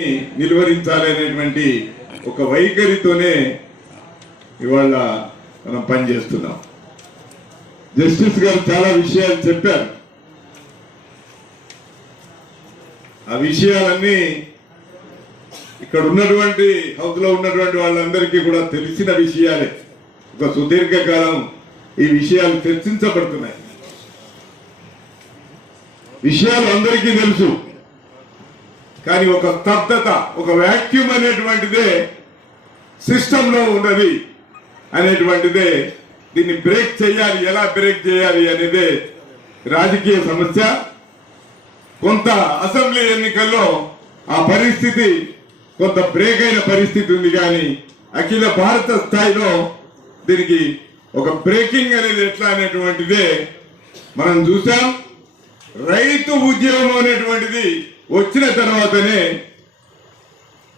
నిలువరించాలి అనేటువంటి ఒక వైఖరితోనే ఇవాళ మనం పనిచేస్తున్నాం. జస్టిస్ గారు చాలా విషయాలు చెప్పారు. ఆ విషయాలన్నీ ఇక్కడ ఉన్నటువంటి హౌస్లో ఉన్నటువంటి వాళ్ళందరికీ కూడా తెలిసిన విషయాలే. ఒక సుదీర్ఘకాలం ఈ విషయాలు చర్చించబడుతున్నాయి. విషయాలు అందరికీ తెలుసు. కానీ ఒక స్తబ్దత ఒక వ్యాక్యూమ్ అనేటువంటిదే సిస్టమ్లో ఉన్నది అనేటువంటిదే దీన్ని బ్రేక్ చేయాలి ఎలా బ్రేక్ చేయాలి అనేదే రాజకీయ సమస్య. కొంత అసెంబ్లీ ఎన్నికల్లో ఆ పరిస్థితి కొంత బ్రేక్ అయిన పరిస్థితి ఉంది కానీ అఖిల భారత స్థాయిలో దీనికి ఒక బ్రేకింగ్ అనేది ఎట్లా అనేటువంటిదే మనం చూసాం రైతు ఉద్యమం అనేటువంటిది వచ్చిన తర్వాతనే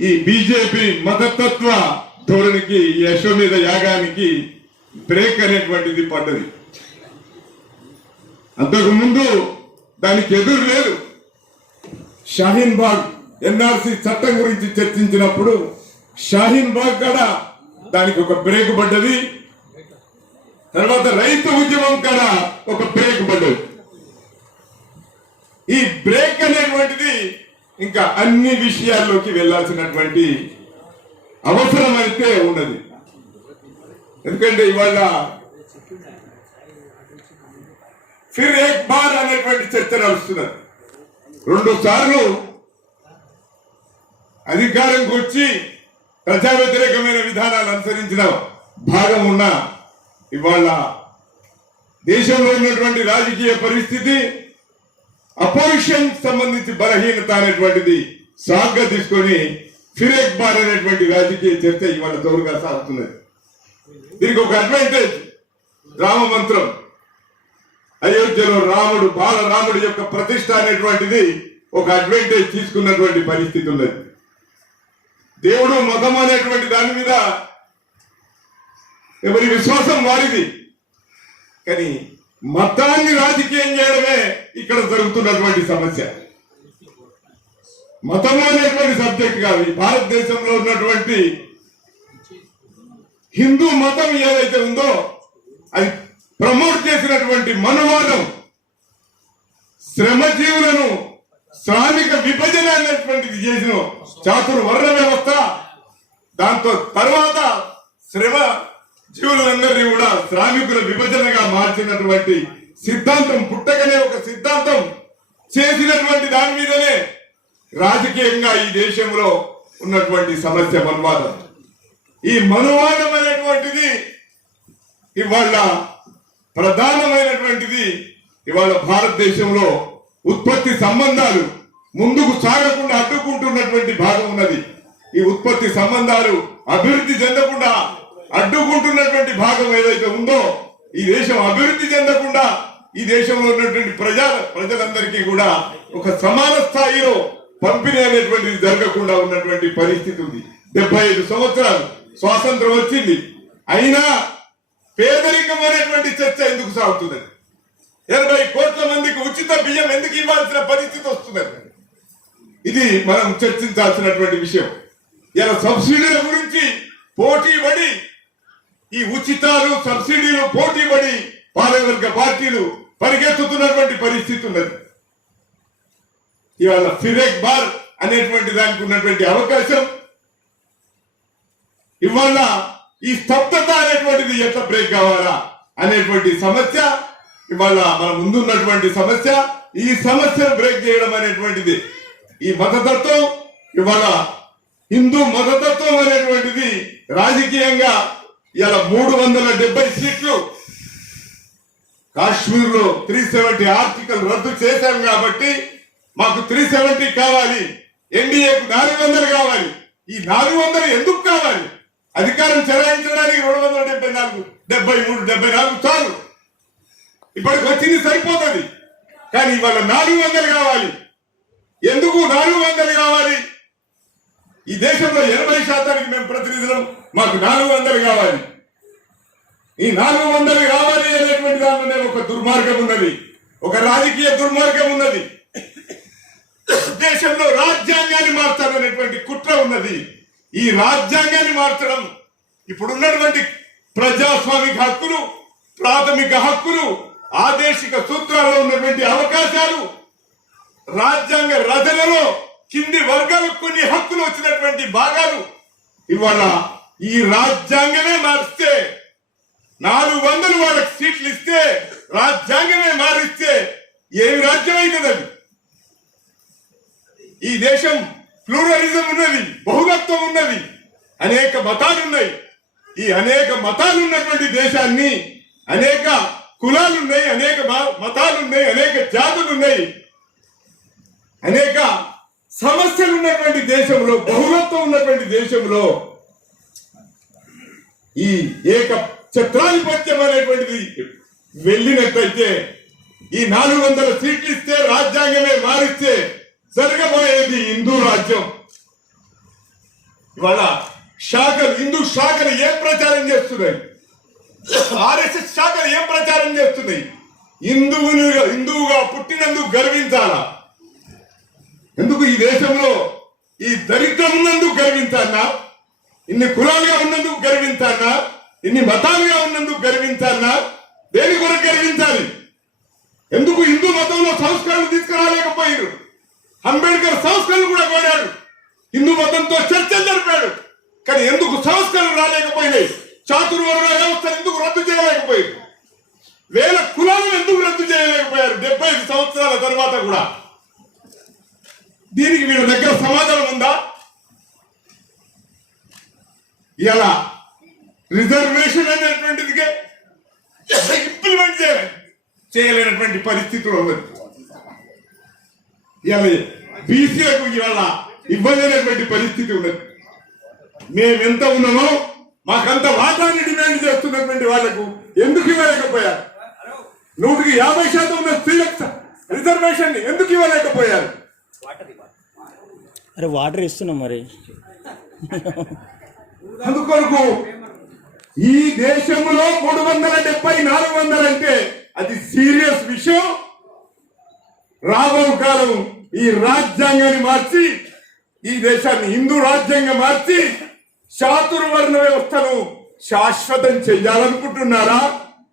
ఈ బీజేపీ మతతత్వ ధోరణికి ఈ యాగానికి బ్రేక్ అనేటువంటిది పడ్డది. అంతకు ముందు దానికి ఎదురు లేదు. షాహీన్ బాగ్ ఎన్ఆర్సి చట్టం గురించి చర్చించినప్పుడు షాహీన్ బాగ్ కూడా దానికి ఒక బ్రేక్ పడ్డది. తర్వాత రైతు ఉద్యమం కూడా ఒక బ్రేక్ పడ్డది. ఈ బ్రేక్ అనేటువంటిది ఇంకా అన్ని విషయాల్లోకి వెళ్ళాల్సినటువంటి అవసరం అయితే ఉన్నది ఎందుకంటే ఇవాళ ఫిర్ ఏక్ బార్ అనేటువంటి చర్చ నడుస్తున్నది. రెండు సార్లు అధికారంకి వచ్చి ప్రజా వ్యతిరేకమైన విధానాలు అనుసరించిన భాగం ఉన్న ఇవాళ దేశంలో ఉన్నటువంటి రాజకీయ పరిస్థితి అపోజిషన్ సంబంధించి బలహీనత అనేటువంటిది సాగ్గా తీసుకొని ఫిరేక్ బార్ అనేటువంటి రాజకీయ చర్చ ఇవాళ జోరుగా సాగుతున్నది. దీనికి ఒక అడ్వాంటేజ్ రామ మంత్రం. అయోధ్యలో రాముడు బాలరాముడు యొక్క ప్రతిష్ట అనేటువంటిది ఒక అడ్వాంటేజ్ తీసుకున్నటువంటి పరిస్థితి ఉన్నది. దేవుడు మతం అనేటువంటి దాని మీద ఎవరి విశ్వాసం వారిది. కానీ మతాన్ని రాజకీయం చేయడమే ఇక్కడ జరుగుతున్నటువంటి సమస్య. మతం అనేటువంటి సబ్జెక్ట్ కాదు. భారతదేశంలో ఉన్నటువంటి హిందూ మతం ఏదైతే ఉందో అది ప్రమోట్ చేసినటువంటి మనువాదం శ్రమజీవులను శ్రామిక విభజన అనేటువంటిది చేసిన చాతుర్ వర్ణ వ్యవస్థ దాంతో తర్వాత శ్రమ జీవులందరినీ కూడా శ్రామికుల విభజనగా మార్చినటువంటి సిద్ధాంతం పుట్టకనే ఒక సిద్ధాంతం చేసినటువంటి దాని మీదనే రాజకీయంగా ఈ దేశంలో ఉన్నటువంటి సమస్య మనువాదం. ఈ మనువాదం అనేటువంటిది ఇవాళ ప్రధానమైనటువంటిది ఇవాళ భారతదేశంలో ఉత్పత్తి సంబంధాలు ముందుకు సాగకుండా అడ్డుకుంటున్నటువంటి భాగం ఉన్నది. ఈ ఉత్పత్తి సంబంధాలు అభివృద్ధి చెందకుండా అడ్డుకుంటున్నటువంటి భాగం ఏదైతే ఉందో ఈ దేశం అభివృద్ధి చెందకుండా ఈ దేశంలో ఉన్నటువంటి ప్రజా ప్రజలందరికీ కూడా ఒక సమాన స్థాయిలో పంపిణీ అనేటువంటిది జరగకుండా ఉన్నటువంటి పరిస్థితి ఉంది. డెబ్బై ఐదు సంవత్సరాలు స్వాతంత్రం వచ్చింది. అయినా పేదరికం అనేటువంటి చర్చ ఎందుకు సాగుతుంది ఎనభై కోట్ల మందికి ఉచిత బియ్యం ఎందుకు ఇవ్వాల్సిన పరిస్థితి వస్తున్నది? ఇది మనం చర్చించాల్సినటువంటి విషయం. ఇలా సబ్సిడీల గురించి పోటీ పడి ఈ ఉచితాలు సబ్సిడీలు పోటీ పడి పాలకవర్గ పార్టీలు పరిగెత్తుతున్నటువంటి పరిస్థితి ఉన్నది. ఇవాళ ఫిరేక్ బార్ అనేటువంటి దానికి ఉన్నటువంటి అవకాశం. ఇవాళ ఈ స్తబ్దత అనేటువంటిది ఎట్లా బ్రేక్ కావాలా అనేటువంటి సమస్య ఇవాళ మన ముందున్నటువంటి సమస్య ఈ సమస్యను బ్రేక్ చేయడం అనేటువంటిది ఈ మతతత్వం ఇవాళ హిందూ మతతత్వం అనేటువంటిది రాజకీయంగా ఇలా మూడు వందల డెబ్బై సీట్లు కాశ్మీర్లో త్రీ సెవెంటీ ఆర్టికల్ రద్దు చేశాం కాబట్టి మాకు త్రీ సెవెంటీ కావాలి. ఎన్డీఏకు నాలుగు వందలు కావాలి. ఈ నాలుగు వందలు ఎందుకు కావాలి? అధికారం చెలాయించడానికి రెండు వందల డెబ్బై నాలుగు డెబ్బై మూడు డెబ్బై నాలుగు చాలు. ఇప్పటికి వచ్చింది సరిపోతుంది. కానీ ఇవాళ నాలుగు వందలు కావాలి. ఎందుకు నాలుగు వందలు కావాలి? ఈ దేశంలో ఎనభై శాతానికి మేము ప్రతినిధులం. మాకు నాలుగు వందలు కావాలి. ఈ నాలుగు వందలు కావాలి అనేటువంటి దానిలోనే ఒక దుర్మార్గం ఉన్నది. ఒక రాజకీయ దుర్మార్గం ఉన్నది. దేశంలో రాజ్యాంగాన్ని మార్చాలనేటువంటి కుట్ర ఉన్నది. ఈ రాజ్యాంగాన్ని మార్చడం ఇప్పుడున్నటువంటి ప్రజాస్వామిక హక్కులు ప్రాథమిక హక్కులు ఆదేశిక సూత్రాల్లో ఉన్నటువంటి అవకాశాలు రాజ్యాంగ రచనలో కింది వర్గాలకు కొన్ని హక్కులు వచ్చినటువంటి భాగాలు ఇవాళ ఈ రాజ్యాంగమే మారిస్తే నాలుగు వందలు వాళ్ళకి సీట్లు ఇస్తే రాజ్యాంగమే మారిస్తే ఏమి రాజ్యం అవుతుందండి ఈ దేశం ప్లూరలిజం ఉన్నది బహుళత్వం ఉన్నది అనేక మతాలు ఉన్నాయి. ఈ అనేక మతాలు ఉన్నటువంటి దేశాన్ని అనేక కులాలు ఉన్నాయి అనేక మ- మతాలు ఉన్నాయి అనేక జాతులు ఉన్నాయి. అనేక సమస్యలు ఉన్నటువంటి దేశంలో బహుళత్వం ఉన్నటువంటి దేశంలో ఈ ఏక ఛత్రాధిపత్యం అనేటువంటిది వెళ్ళినట్లయితే ఈ నాలుగు వందల సీట్లు ఇస్తే రాజ్యాంగమే మారిస్తే జరగబోయేది హిందూ రాజ్యం. ఇవాళ శాఖలు హిందూ శాఖలు ఏం ప్రచారం చేస్తున్నాయి? ఆర్ఎస్ఎస్ శాఖలు ఏం ప్రచారం చేస్తున్నాయి? హిందువులుగా హిందువుగా పుట్టినందుకు గర్వించాలా? ఎందుకు ఈ దేశంలో ఈ దరిద్రం ఉన్నందుకు గర్వించానా ఇన్ని కులాలుగా ఉన్నందుకు గర్వించానా ఇన్ని మతాలుగా ఉన్నందుకు గర్వించానా దేని కొరకు గర్వించాలి? ఎందుకు హిందూ మతంలో సంస్కరణలు తీసుకురాలేకపోయారు అంబేద్కర్ సంస్కరణలు కూడా కోరాడు. హిందూ మతంతో చర్చలు జరిపాడు. కానీ ఎందుకు సంస్కరణలు రాలేకపోయినాయి? చాతుర్వర్ణ వ్యవస్థను ఎందుకు రద్దు చేయలేకపోయారు వేల కులాలను ఎందుకు రద్దు చేయలేకపోయారు? డెబ్బై సంవత్సరాల తర్వాత కూడా. దీనికి వీళ్ళ దగ్గర సమాధానం ఉందా? ఇలా రిజర్వేషన్ అనేటువంటిది ఇంప్లిమెంట్ చేయాలి. చేయలేనటువంటి పరిస్థితిలో ఉన్నది. బీసీలకు ఇవాళ ఇవ్వలేనటువంటి పరిస్థితి ఉన్నది. మేము ఎంత ఉన్నామో మాకంత వాటాన్ని డిమాండ్ చేస్తున్నటువంటి వాళ్ళకు ఎందుకు ఇవ్వలేకపోయారు? నూటికి యాభై శాతం ఉన్న స్త్రీలకు రిజర్వేషన్ ఎందుకు ఇవ్వలేకపోయారు? అరే వాటర్ ఇస్తున్నాం మరి. అందుకొరకు ఈ దేశంలో మూడు వందల డెబ్బై నాలుగు వందలు అంటే అది సీరియస్ విషయం. రాబో కాలం ఈ రాజ్యాంగాన్ని మార్చి ఈ దేశాన్ని హిందూ రాజ్యాంగం మార్చి చాతుర్వర్ణ వ్యవస్థను శాశ్వతం చెయ్యాలనుకుంటున్నారా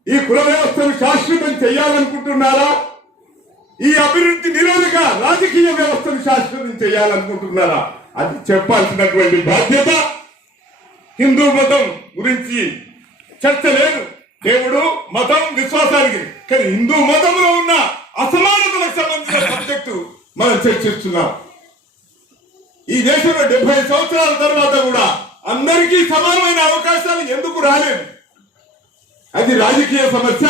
ఈ కుల వ్యవస్థను శాశ్వతం చెయ్యాలనుకుంటున్నారా ఈ అభివృద్ధి నిరోధక రాజకీయ వ్యవస్థను శాశ్వతం చేయాలనుకుంటున్నారా? అది చెప్పాల్సినటువంటి బాధ్యత హిందూ మతం గురించి చర్చ లేదు. దేవుడు మతం విశ్వాసానికి కానీ హిందూ మతంలో ఉన్న అసమానతలకు సంబంధించిన సబ్జెక్టు మనం చర్చిస్తున్నాం. ఈ దేశంలో డెబ్బై సంవత్సరాల తర్వాత కూడా అందరికీ సమానమైన అవకాశాలు ఎందుకు రాలేదు? అది రాజకీయ సమస్య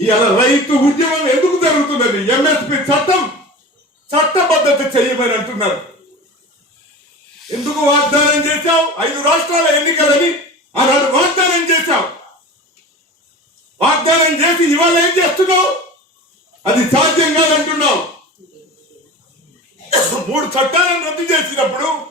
ఇవాళ రైతు ఉద్యమం ఎందుకు జరుగుతున్నది? ఎంఎస్పి చట్టం చట్టబద్ధత చేయమని అంటున్నారు. ఎందుకు వాగ్దానం చేశావు? ఐదు రాష్ట్రాల ఎన్నికలని అలాంటి వాగ్దానం చేశావు. వాగ్దానం చేసి ఇవాళ ఏం చేస్తున్నావు? అది సాధ్యం కాదంటున్నావు. మూడు చట్టాలను రద్దు చేసినప్పుడు